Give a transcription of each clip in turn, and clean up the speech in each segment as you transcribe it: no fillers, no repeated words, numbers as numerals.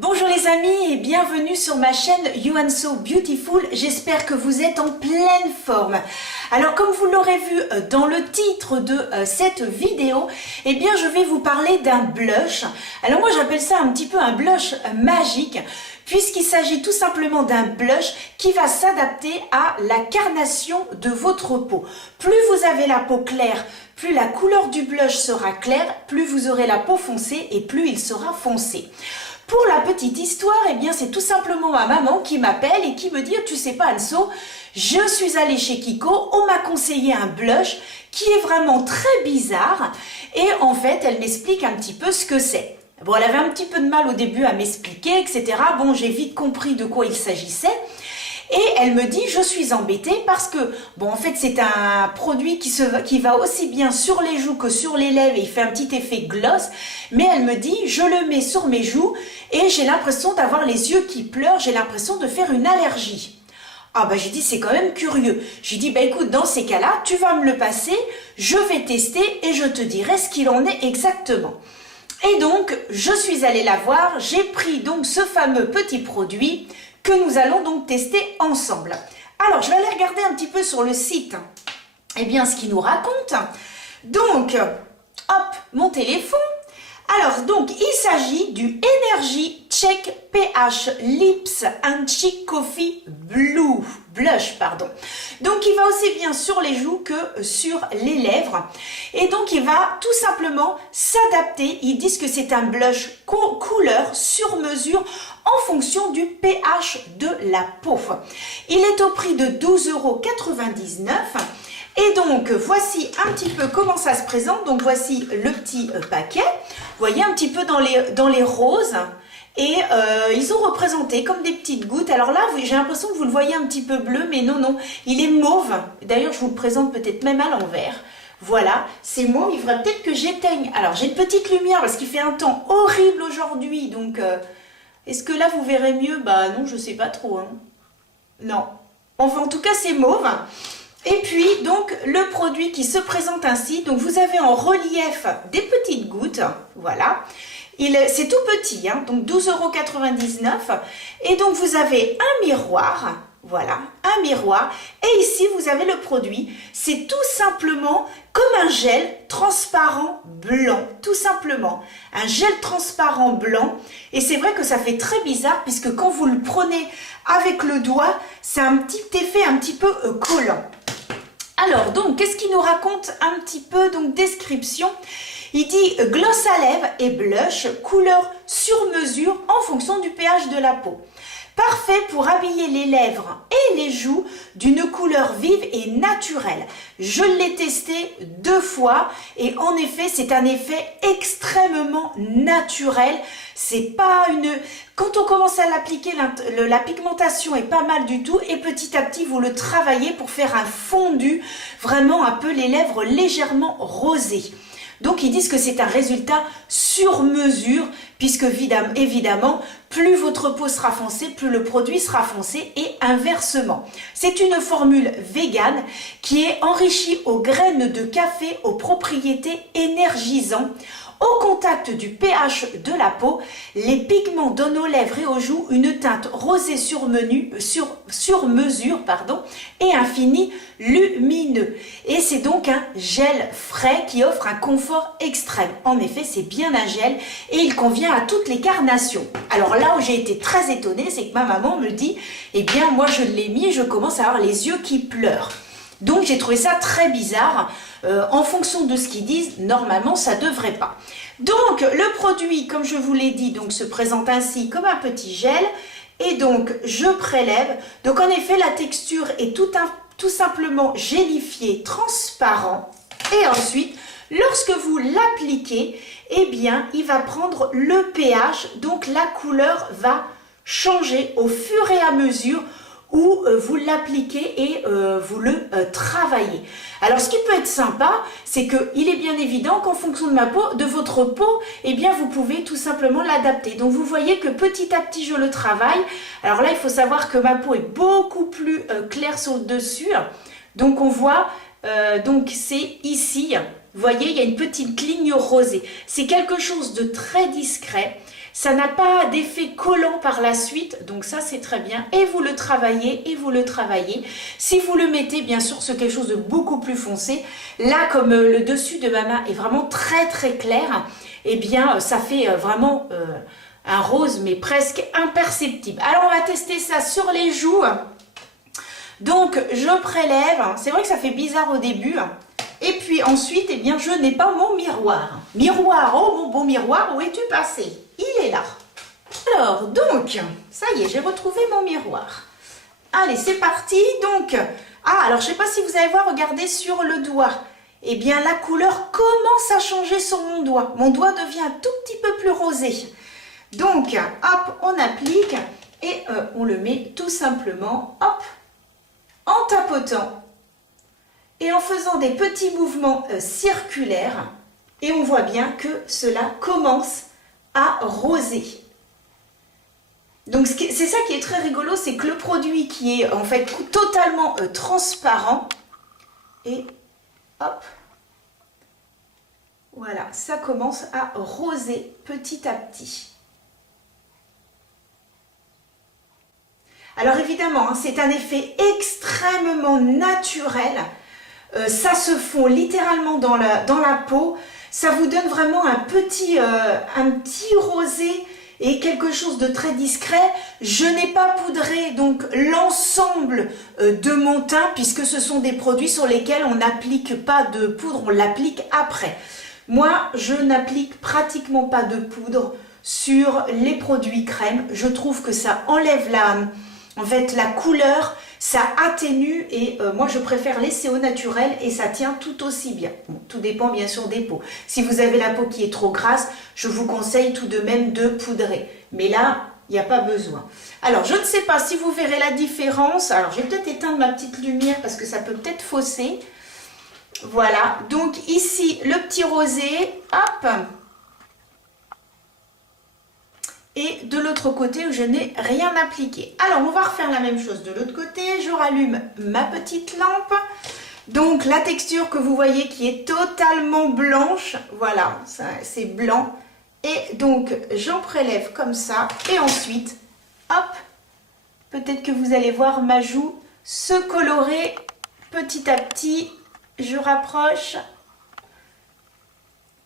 Bonjour les amis et bienvenue sur ma chaîne You and So Beautiful. J'espère que vous êtes en pleine forme. Alors comme vous l'aurez vu dans le titre de cette vidéo, eh bien je vais vous parler d'un blush. Alors moi j'appelle ça un petit peu un blush magique, puisqu'il s'agit tout simplement d'un blush qui va s'adapter à la carnation de votre peau. Plus vous avez la peau claire, plus la couleur du blush sera claire, plus vous aurez la peau foncée et plus il sera foncé. Pour la petite histoire, eh bien c'est tout simplement ma maman qui m'appelle et qui me dit « Tu sais pas Anso, je suis allée chez Kiko, on m'a conseillé un blush qui est vraiment très bizarre et en fait elle m'explique un petit peu ce que c'est. » Bon, elle avait un petit peu de mal au début à m'expliquer, etc. Bon, j'ai vite compris de quoi il s'agissait. Et elle me dit, je suis embêtée parce que, bon, en fait, c'est un produit qui va aussi bien sur les joues que sur les lèvres et il fait un petit effet gloss. Mais elle me dit, je le mets sur mes joues et j'ai l'impression d'avoir les yeux qui pleurent, j'ai l'impression de faire une allergie. Ah bah j'ai dit, c'est quand même curieux. J'ai dit, bah écoute, dans ces cas-là, tu vas me le passer, je vais tester et je te dirai ce qu'il en est exactement. Et donc, je suis allée la voir, j'ai pris donc ce fameux petit produit que nous allons donc tester ensemble. Alors, je vais aller regarder un petit peu sur le site, eh bien, ce qu'il nous raconte. Donc, hop, mon téléphone. Alors, donc, il s'agit du Energy Check PH Lips and Cheek Coffee Blush, pardon. Donc, il va aussi bien sur les joues que sur les lèvres. Et donc, il va tout simplement s'adapter. Ils disent que c'est un blush couleur sur mesure en fonction du pH de la peau. Il est au prix de 12,99 €. Et donc, voici un petit peu comment ça se présente. Donc, voici le petit paquet. Vous voyez un petit peu dans les roses. Et ils ont représenté comme des petites gouttes. Alors là, j'ai l'impression que vous le voyez un petit peu bleu, mais non, non. Il est mauve. D'ailleurs, je vous le présente peut-être même à l'envers. Voilà, c'est mauve. Il faudrait peut-être que j'éteigne. Alors, j'ai une petite lumière parce qu'il fait un temps horrible aujourd'hui. Donc, est-ce que là, vous verrez mieux? Bah non, je sais pas trop. Hein. Non. Enfin, en tout cas, c'est mauve. Et puis, donc, le produit qui se présente ainsi, donc vous avez en relief des petites gouttes, voilà. C'est tout petit, hein, donc 12,99 €. Et donc, vous avez un miroir, voilà, un miroir. Et ici, vous avez le produit. C'est tout simplement comme un gel transparent blanc, tout simplement. Un gel transparent blanc. Et c'est vrai que ça fait très bizarre, puisque quand vous le prenez avec le doigt, c'est un petit effet un petit peu collant. Alors, donc, qu'est-ce qu'il nous raconte un petit peu? Donc, description. Il dit gloss à lèvres et blush, couleur sur mesure en fonction du pH de la peau. Parfait pour habiller les lèvres et les joues d'une couleur vive et naturelle. Je l'ai testé 2 fois et en effet, c'est un effet extrêmement naturel. C'est pas une... Quand on commence à l'appliquer, la pigmentation est pas mal du tout et petit à petit, vous le travaillez pour faire un fondu, vraiment un peu les lèvres légèrement rosées. Donc, ils disent que c'est un résultat sur mesure, puisque évidemment, plus votre peau sera foncée, plus le produit sera foncé et inversement. C'est une formule végane qui est enrichie aux graines de café aux propriétés énergisantes. Au contact du pH de la peau, les pigments donnent aux lèvres et aux joues une teinte rosée sur mesure et un fini lumineux. Et c'est donc un gel frais qui offre un confort extrême. En effet, c'est bien un gel et il convient à toutes les carnations. Alors là où j'ai été très étonnée, c'est que ma maman me dit « Eh bien, moi je l'ai mis et je commence à avoir les yeux qui pleurent. » Donc j'ai trouvé ça très bizarre. En fonction de ce qu'ils disent, normalement ça ne devrait pas. Donc le produit, comme je vous l'ai dit, donc, se présente ainsi comme un petit gel. Et donc je prélève. Donc en effet la texture est tout simplement gélifiée, transparent. Et ensuite, lorsque vous l'appliquez, eh bien il va prendre le pH. Donc la couleur va changer au fur et à mesure où vous l'appliquez et vous le travaillez. Alors ce qui peut être sympa, c'est qu'il est bien évident qu'en fonction de votre peau, eh bien vous pouvez tout simplement l'adapter. Donc vous voyez que petit à petit je le travaille. Alors là il faut savoir que ma peau est beaucoup plus claire sur le dessus. Donc on voit, donc c'est ici, vous voyez il y a une petite ligne rosée. C'est quelque chose de très discret. Ça n'a pas d'effet collant par la suite, donc ça c'est très bien. Et vous le travaillez, et vous le travaillez. Si vous le mettez bien sûr sur quelque chose de beaucoup plus foncé, là comme le dessus de ma main est vraiment très très clair, eh bien ça fait vraiment un rose mais presque imperceptible. Alors on va tester ça sur les joues. Donc je prélève, c'est vrai que ça fait bizarre au début. Et puis ensuite, eh bien, je n'ai pas mon miroir. Miroir, oh mon beau miroir, où es-tu passé? Il est là. Alors, donc, ça y est, j'ai retrouvé mon miroir. Allez, c'est parti. Donc, alors, je ne sais pas si vous allez voir, regardez sur le doigt. Eh bien, la couleur commence à changer sur mon doigt. Mon doigt devient un tout petit peu plus rosé. Donc, hop, on applique et on le met tout simplement, hop, en tapotant. Et en faisant des petits mouvements circulaires, et on voit bien que cela commence à roser. Donc c'est ça qui est très rigolo, c'est que le produit qui est en fait totalement transparent, et hop, voilà, ça commence à roser petit à petit. Alors évidemment, hein, c'est un effet extrêmement naturel. Ça se fond littéralement dans la peau, ça vous donne vraiment un petit rosé et quelque chose de très discret. Je n'ai pas poudré donc l'ensemble de mon teint puisque ce sont des produits sur lesquels on n'applique pas de poudre, on l'applique après. Moi, je n'applique pratiquement pas de poudre sur les produits crème. Je trouve que ça enlève la couleur. Ça atténue et moi je préfère laisser au naturel et ça tient tout aussi bien. Bon, tout dépend bien sûr des peaux. Si vous avez la peau qui est trop grasse, je vous conseille tout de même de poudrer. Mais là, il n'y a pas besoin. Alors, je ne sais pas si vous verrez la différence. Alors, je vais peut-être éteindre ma petite lumière parce que ça peut peut-être fausser. Voilà, donc ici, le petit rosé, hop. Et de l'autre côté où je n'ai rien appliqué. Alors, on va refaire la même chose de l'autre côté. Je rallume ma petite lampe. Donc, la texture que vous voyez qui est totalement blanche. Voilà, c'est blanc. Et donc, j'en prélève comme ça. Et ensuite, hop, peut-être que vous allez voir ma joue se colorer petit à petit. Je rapproche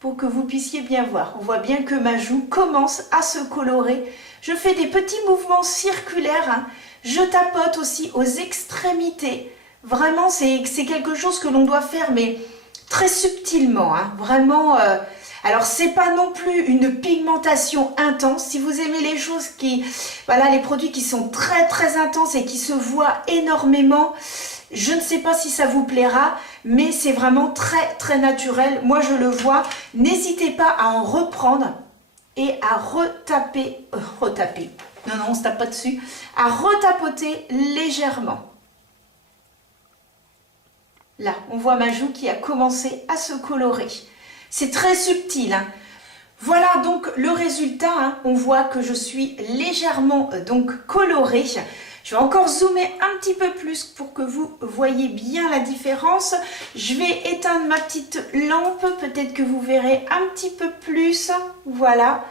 pour que vous puissiez bien voir. On voit bien que ma joue commence à se colorer. Je fais des petits mouvements circulaires. Hein. Je tapote aussi aux extrémités. Vraiment, c'est quelque chose que l'on doit faire, mais très subtilement. Hein. Vraiment, alors c'est pas non plus une pigmentation intense. Si vous aimez les choses voilà, les produits qui sont très très intenses et qui se voient énormément, je ne sais pas si ça vous plaira, mais c'est vraiment très très naturel. Moi je le vois. N'hésitez pas à en reprendre et à retaper. Non, on se tape pas dessus. À retapoter légèrement. Là, on voit ma joue qui a commencé à se colorer. C'est très subtil. Hein. Voilà donc le résultat. Hein. On voit que je suis légèrement donc colorée. Je vais encore zoomer un petit peu plus pour que vous voyez bien la différence. Je vais éteindre ma petite lampe. Peut-être que vous verrez un petit peu plus. Voilà.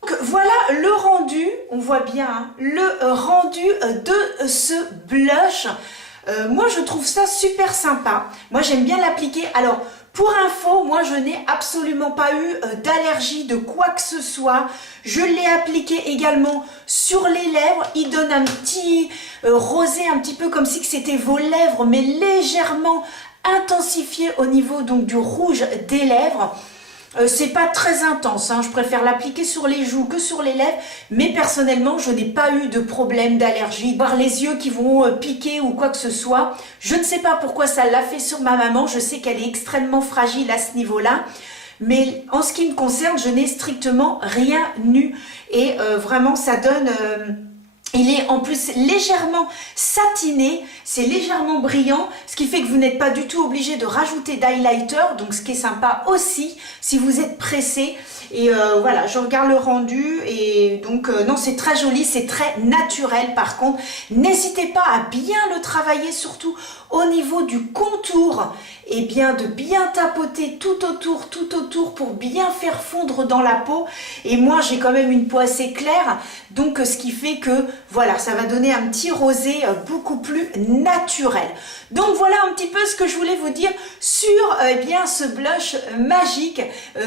Donc, voilà le rendu. On voit bien hein, le rendu de ce blush. Moi, je trouve ça super sympa. Moi, j'aime bien l'appliquer. Alors, pour info, moi, je n'ai absolument pas eu d'allergie de quoi que ce soit. Je l'ai appliqué également sur les lèvres. Il donne un petit rosé, un petit peu comme si c'était vos lèvres, mais légèrement intensifié au niveau donc du rouge des lèvres. C'est pas très intense, hein. Je préfère l'appliquer sur les joues que sur les lèvres, mais personnellement je n'ai pas eu de problème d'allergie, voir les yeux qui vont piquer ou quoi que ce soit. Je ne sais pas pourquoi ça l'a fait sur ma maman, je sais qu'elle est extrêmement fragile à ce niveau-là, mais en ce qui me concerne, je n'ai strictement rien eu et vraiment ça donne Il est en plus légèrement satiné, c'est légèrement brillant, ce qui fait que vous n'êtes pas du tout obligé de rajouter d'highlighter, donc ce qui est sympa aussi si vous êtes pressé. Et voilà, je regarde le rendu et donc non, c'est très joli, c'est très naturel. Par contre, n'hésitez pas à bien le travailler, surtout au niveau du contour, et bien de bien tapoter tout autour pour bien faire fondre dans la peau. Et moi, j'ai quand même une peau assez claire, donc ce qui fait que voilà, ça va donner un petit rosé beaucoup plus naturel. Donc voilà un petit peu ce que je voulais vous dire sur eh bien ce blush magique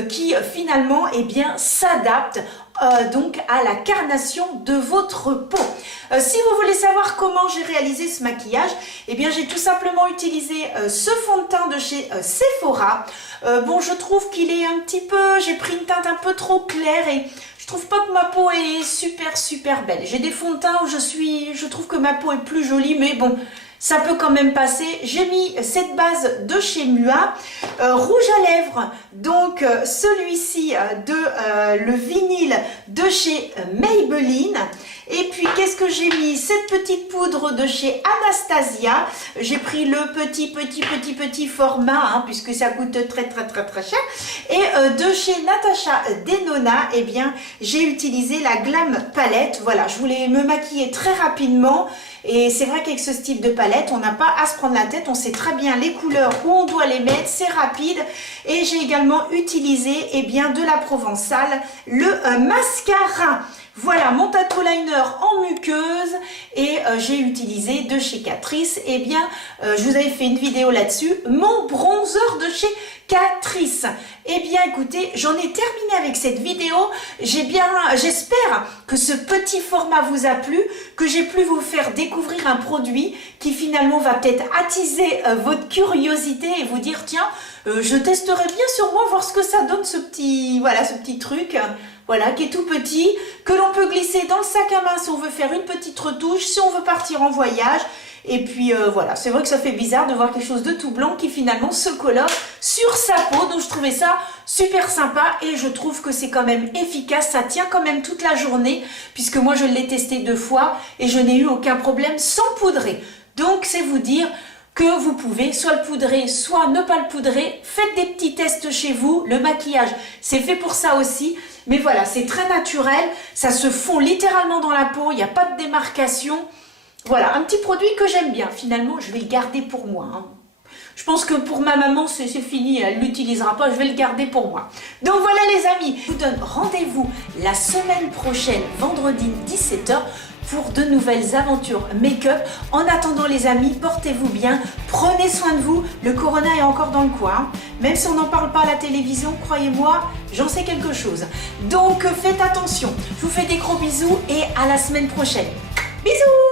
qui finalement eh bien s'adapte donc à la carnation de votre peau. Si vous voulez savoir comment j'ai réalisé ce maquillage, eh bien j'ai tout simplement utilisé ce fond de teint de chez Sephora. Bon, je trouve qu'il est un petit peu, j'ai pris une teinte un peu trop claire et je trouve pas que ma peau est super belle. J'ai des fonds de teint où je trouve que ma peau est plus jolie, mais bon, ça peut quand même passer. J'ai mis cette base de chez Mua, rouge à lèvres, donc celui-ci de le vinyle de chez Maybelline. Et puis qu'est-ce que j'ai mis? Cette petite poudre de chez Anastasia. J'ai pris le petit format, hein, puisque ça coûte très cher. Et de chez Natasha Denona, eh bien j'ai utilisé la Glam Palette. Voilà, je voulais me maquiller très rapidement. Et c'est vrai qu'avec ce style de palette, on n'a pas à se prendre la tête, on sait très bien les couleurs où on doit les mettre, c'est rapide. Et j'ai également utilisé eh bien, de la Provençale, le mascara. Voilà mon tattoo liner en muqueuse et j'ai utilisé de chez Catrice, eh bien je vous avais fait une vidéo là-dessus, mon bronzer de chez Catrice. Eh bien écoutez, j'en ai terminé avec cette vidéo, j'espère que ce petit format vous a plu, que j'ai pu vous faire découvrir un produit qui finalement va peut-être attiser votre curiosité et vous dire tiens, je testerai bien sur moi, voir ce que ça donne ce petit truc. Voilà, qui est tout petit, que l'on peut glisser dans le sac à main si on veut faire une petite retouche, si on veut partir en voyage. Et puis voilà, c'est vrai que ça fait bizarre de voir quelque chose de tout blanc qui finalement se colore sur sa peau. Donc je trouvais ça super sympa et je trouve que c'est quand même efficace. Ça tient quand même toute la journée puisque moi je l'ai testé 2 fois et je n'ai eu aucun problème sans poudrer. Donc c'est vous dire que vous pouvez soit le poudrer, soit ne pas le poudrer. Faites des petits tests chez vous. Le maquillage, c'est fait pour ça aussi. Mais voilà, c'est très naturel. Ça se fond littéralement dans la peau. Il n'y a pas de démarcation. Voilà, un petit produit que j'aime bien. Finalement, je vais le garder pour moi. Hein. Je pense que pour ma maman, c'est fini. Elle ne l'utilisera pas. Je vais le garder pour moi. Donc voilà les amis. Je vous donne rendez-vous la semaine prochaine, vendredi 17 h. pour de nouvelles aventures make-up. En attendant les amis, portez-vous bien, prenez soin de vous, le corona est encore dans le coin, même si on n'en parle pas à la télévision, croyez-moi, j'en sais quelque chose. Donc faites attention, je vous fais des gros bisous et à la semaine prochaine. Bisous!